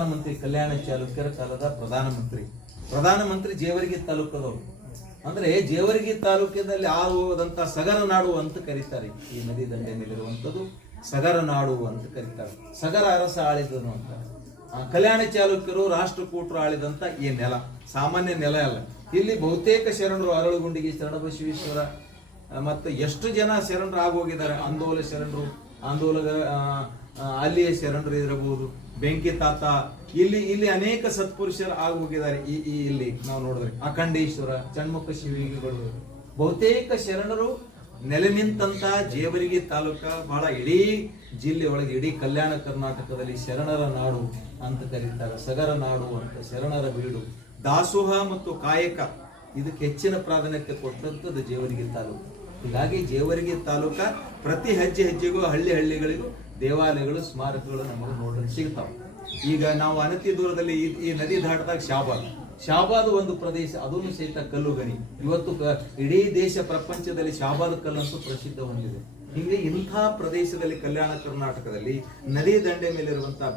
ಪ್ರಧಾನಮಂತ್ರಿ ಕಲ್ಯಾಣ ಚಾಲುಕ್ಯರ ಕಾಲದ ಪ್ರಧಾನಮಂತ್ರಿ ಜೇವರ್ಗಿ ತಾಲೂಕದವರು. ಅಂದ್ರೆ ಜೇವರ್ಗಿ ತಾಲೂಕಿನಲ್ಲಿ ಆಗುವುದಂತ ಸಗರ ನಾಡು ಅಂತ ಕರೀತಾರೆ. ಈ ನದಿ ದಂಡೆ ಮೇಲಿರುವಂತದ್ದು ಸಗರ ನಾಡು ಅಂತ ಕರೀತಾರೆ. ಸಗರ ಅರಸ ಆಳಿದನು ಅಂತ. ಕಲ್ಯಾಣ ಚಾಲುಕ್ಯರು ರಾಷ್ಟ್ರಕೂಟರು ಆಳಿದಂತ ಈ ನೆಲ ಸಾಮಾನ್ಯ ನೆಲ ಅಲ್ಲ. ಇಲ್ಲಿ ಬಹುತೇಕ ಶರಣರು ಅರಳುಗುಂಡಿಗೆ ಶರಣಬಸವೇಶ್ವರ ಮತ್ತು ಎಷ್ಟು ಜನ ಶರಣರು ಆಗೋಗಿದ್ದಾರೆ. ಆಂದೋಲ ಶರಣರು, ಅಲ್ಲಿಯ ಶರಣರು ಇರಬಹುದು, ಬೆಂಕಿ ತಾತ, ಇಲ್ಲಿ ಅನೇಕ ಸತ್ಪುರುಷರು ಆಗೋಗಿದ್ದಾರೆ. ಇಲ್ಲಿ ನಾವು ನೋಡಿದ್ರೆ ಅಖಂಡೇಶ್ವರ, ಚಣ್ಮುಖ ಶಿವಿಗಳು, ಬಹುತೇಕ ಶರಣರು ನೆಲೆ ನಿಂತಂತ ಜೇವರ್ಗಿ ತಾಲೂಕ ಬಹಳ ಇಡೀ ಜಿಲ್ಲೆ ಒಳಗೆ, ಇಡೀ ಕಲ್ಯಾಣ ಕರ್ನಾಟಕದಲ್ಲಿ ಶರಣರ ನಾಡು ಅಂತ ಕರೀತಾರೆ. ಸಗರ ನಾಡು ಅಂತ, ಶರಣರ ಬೀಡು. ದಾಸೋಹ ಮತ್ತು ಕಾಯಕ ಇದಕ್ಕೆ ಹೆಚ್ಚಿನ ಪ್ರಾಧಾನ್ಯತೆ ಕೊಟ್ಟಂಥದ್ದು ಜೇವರ್ಗಿ ತಾಲೂಕು. ಹೀಗಾಗಿ ಜೇವರ್ಗಿ ತಾಲೂಕ ಪ್ರತಿ ಹೆಜ್ಜೆಗೂ ಹಳ್ಳಿಗಳಿಗೂ ದೇವಾಲಯಗಳು, ಸ್ಮಾರಕಗಳು ನಮಗೆ ನೋಡಲು ಸಿಗ್ತಾವೆ. ಈಗ ನಾವು ಅನತಿ ದೂರದಲ್ಲಿ ಈ ನದಿ ದಾಟದಾಗ ಶಾಬಾದ್ ಒಂದು ಪ್ರದೇಶ, ಅದನ್ನು ಸಹಿತ ಕಲ್ಲು ಗಣಿ. ಇವತ್ತು ಇಡೀ ದೇಶ ಪ್ರಪಂಚದಲ್ಲಿ ಶಾಬಾದ್ ಕಲ್ಲಂತೂ ಪ್ರಸಿದ್ಧ ಹೊಂದಿದೆ. ಹೀಗೆ ಇಂಥ ಪ್ರದೇಶದಲ್ಲಿ ಕಲ್ಯಾಣ ಕರ್ನಾಟಕದಲ್ಲಿ ನದಿ ದಂಡೆ ಮೇಲಿರುವಂತಹ